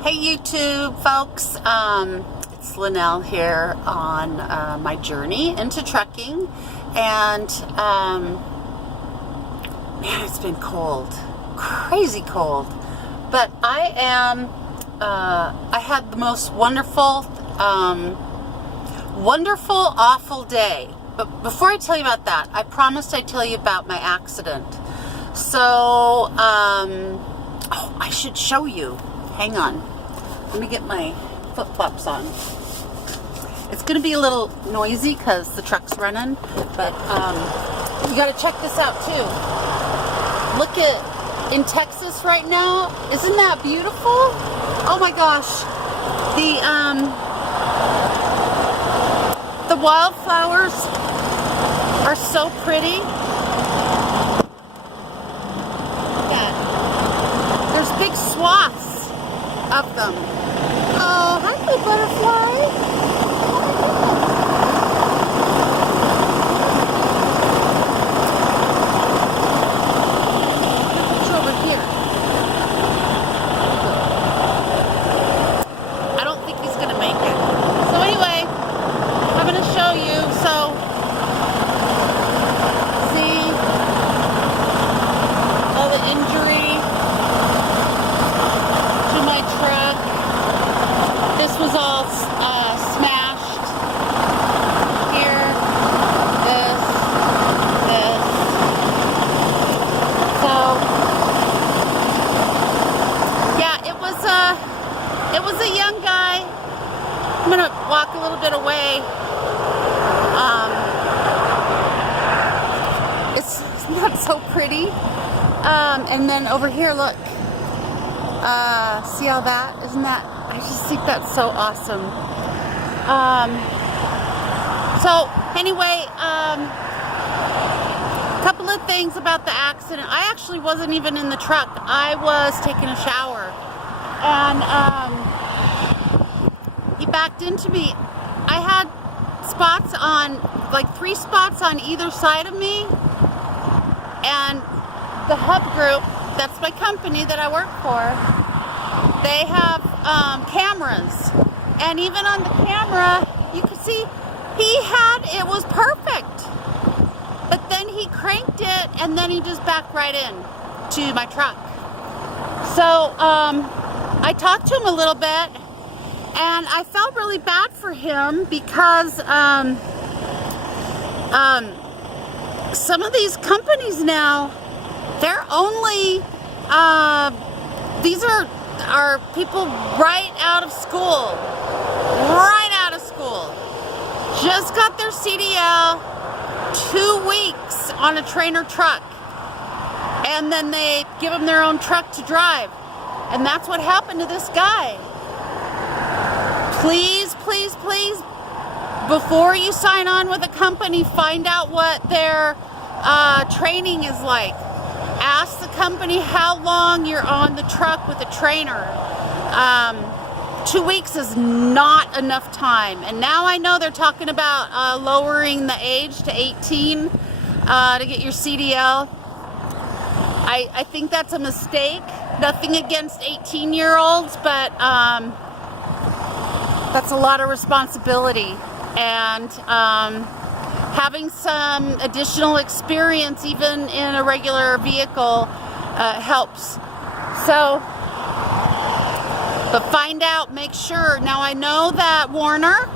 Hey YouTube folks, it's Linnell here on my journey into trucking, and man, it's been cold, crazy cold, but I had the most wonderful, awful day. But before I tell you about that, I promised I'd tell you about my accident. So, oh, I should show you. Hang on. Let me get my flip-flops on. It's going to be a little noisy because the truck's running, but you got to check this out too. Look at, in Texas right now, isn't that beautiful? Oh my gosh. The wildflowers are so pretty. There's big swaths of them. Oh, hi, little butterfly. It's over here. I don't think he's gonna make it. So anyway, I'm gonna show you. So, see all the injury to my truck. This was all smashed. Here, this. So, yeah, it was a young guy. I'm gonna walk a little bit away. Isn't that so pretty? And then over here, look. See all that? Isn't that? I just think that's so awesome. So anyway, a couple of things about the accident. I actually wasn't even in the truck. I was taking a shower, and he backed into me. I had spots on, like 3 spots on either side of me, and the Hub Group, that's my company that I work for, they have cameras, and even on the camera you could see it was perfect, but then he cranked it and then he just backed right in to my truck. So I talked to him a little bit, and I felt really bad for him because some of these companies now, they're only these are people right out of school, just got their CDL, 2 weeks on a trainer truck, and then they give them their own truck to drive. And that's what happened to this guy. Please, please, please, before you sign on with a company, find out what their training is like. Ask the company how long you're on the truck with a trainer. 2 weeks is not enough time. And now I know they're talking about lowering the age to 18 to get your CDL. I think that's a mistake. Nothing against 18-year-olds, but that's a lot of responsibility. And having some additional experience, even in a regular vehicle, helps. So, but find out, make sure. Now I know that Warner,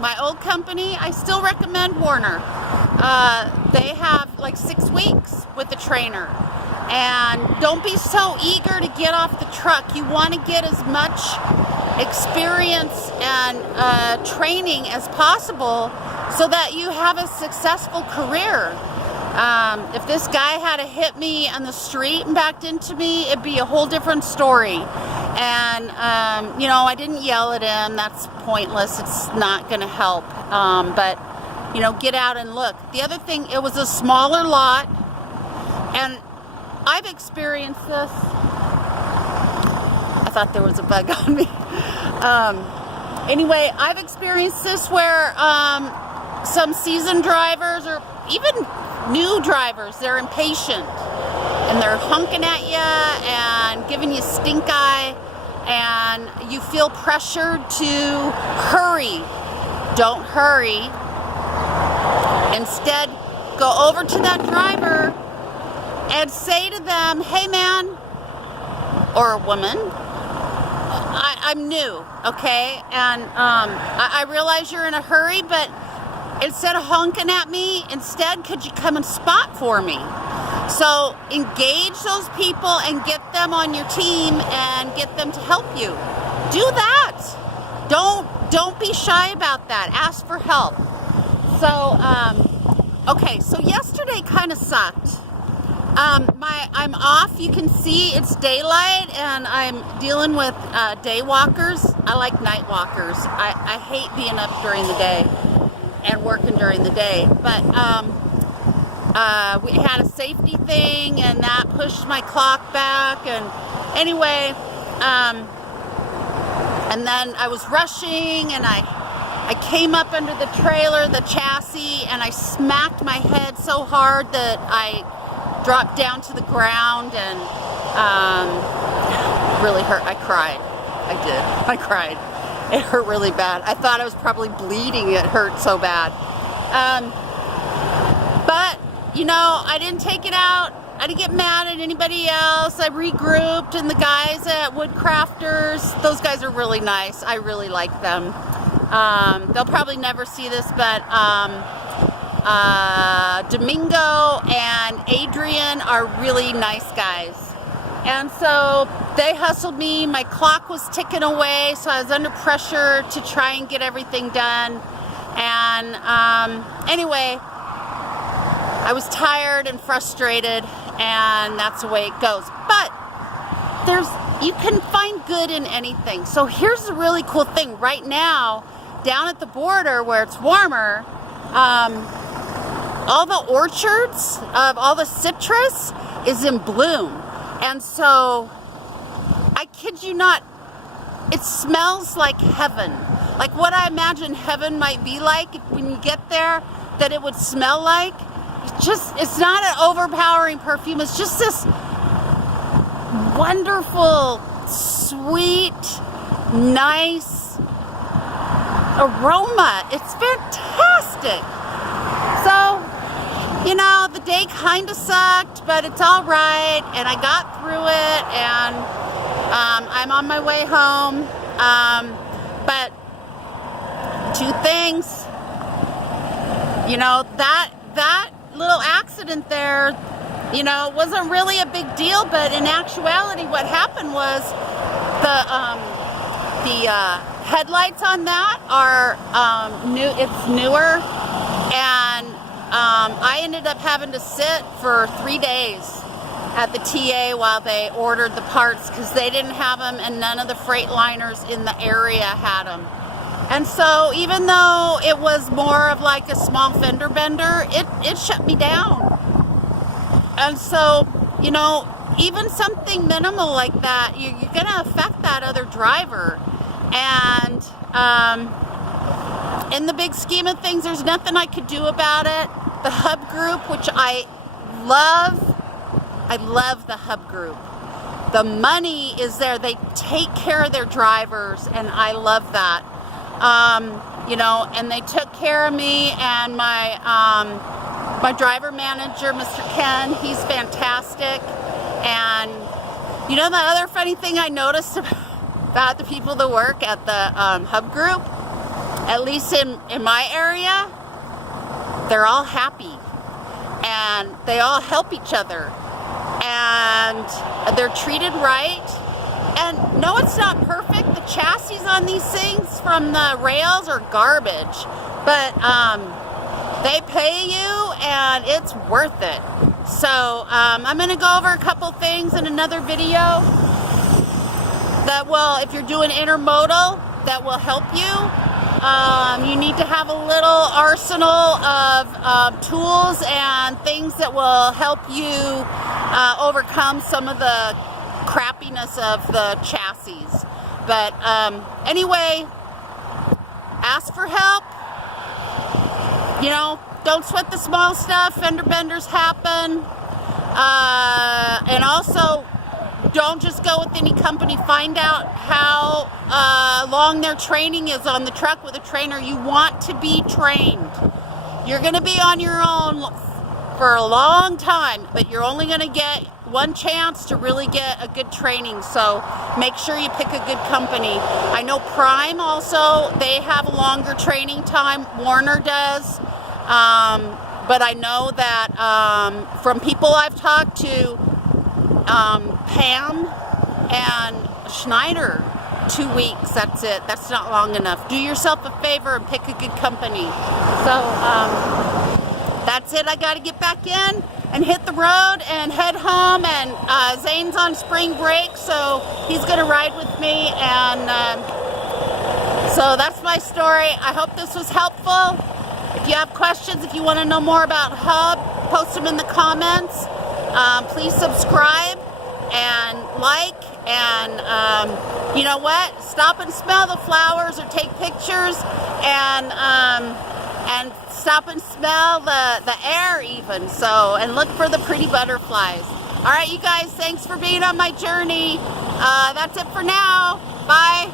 my old company, I still recommend Warner. They have like 6 weeks with the trainer. And don't be so eager to get off the truck. You want to get as much experience and training as possible so that you have a successful career. If this guy had to hit me on the street and backed into me, it'd be a whole different story. And you know, I didn't yell at him. That's pointless. It's not going to help. But you know, get out and look. The other thing, it was a smaller lot, and I've experienced this. I thought there was a bug on me. Anyway, I've experienced this where some seasoned drivers, or even new drivers, they're impatient and they're honking at you and giving you stink eye. and you feel pressured to hurry, don't hurry. Instead, go over to that driver and say to them, hey man, or a woman, I'm new, okay? And I realize you're in a hurry, but instead of honking at me, instead, could you come and spot for me? So engage those people and get them on your team and get them to help you. Do that. Don't be shy about that. Ask for help. So, okay, so yesterday kind of sucked. I'm off. You can see it's daylight, and I'm dealing with day walkers. I like night walkers. I hate being up during the day and working during the day. But we had a safety thing, and that pushed my clock back. And anyway, and then I was rushing, and I came up under the trailer, the chassis, and I smacked my head so hard that I dropped down to the ground, and really hurt. I cried. I did. I cried. It hurt really bad. I thought I was probably bleeding. It hurt so bad. But, you know, I didn't take it out. I didn't get mad at anybody else. I regrouped, and the guys at Woodcrafters, those guys are really nice. I really like them. They'll probably never see this, but Domingo and Adrian are really nice guys. And so they hustled me. My clock was ticking away, so I was under pressure to try and get everything done. And anyway, I was tired and frustrated, and that's the way it goes. But you can find good in anything. So here's the really cool thing. Right now, down at the border where it's warmer, all the orchards of all the citrus is in bloom. And so, I kid you not, it smells like heaven. Like what I imagine heaven might be like when you get there, that it would smell like. It's not an overpowering perfume. It's just this wonderful, sweet, nice aroma. It's fantastic. So, you know, the day kind of sucked, but it's all right, and I got through it, and I'm on my way home. But two things, you know, that little accident there, you know, wasn't really a big deal, but in actuality, what happened was the headlights on that are it's newer, and I ended up having to sit for 3 days at the TA while they ordered the parts, because they didn't have them, and none of the freight liners in the area had them. And so even though it was more of like a small fender bender, it shut me down. And so, you know, even something minimal like that, you're going to affect that other driver. And in the big scheme of things, there's nothing I could do about it. The hub group, which I love the hub group. The money is there. They take care of their drivers, and I love that. You know, and they took care of me, and my driver manager, Mr. Ken, he's fantastic. And you know, the other funny thing I noticed about the people that work at the hub group, at least in my area, they're all happy, and they all help each other, and they're treated right. And no, it's not perfect. The chassis on these things from the rails are garbage, but they pay you, and it's worth it. So I'm going to go over a couple things in another video that will, if you're doing intermodal, that will help you. You need to have a little arsenal of tools and things that will help you overcome some of the crappiness of the chassis. But anyway, ask for help. You know, don't sweat the small stuff. Fender benders happen. And also, Don't just go with any company. Find out how long their training is on the truck with a trainer. You want to be trained. You're going to be on your own for a long time, but you're only going to get one chance to really get a good training. So make sure you pick a good company. I know Prime also, they have a longer training time. Warner does. But I know that from people I've talked to, Pam and Schneider, 2 weeks, that's it. That's not long enough. Do yourself a favor and pick a good company. So that's it. I got to get back in and hit the road and head home, and Zane's on spring break, so he's going to ride with me, and so that's my story. I hope this was helpful. If you have questions, if you want to know more about Hub, post them in the comments. Please subscribe and like, and you know what? Stop and smell the flowers or take pictures, and stop and smell the air even. So, and look for the pretty butterflies. All right, you guys, thanks for being on my journey. That's it for now. Bye.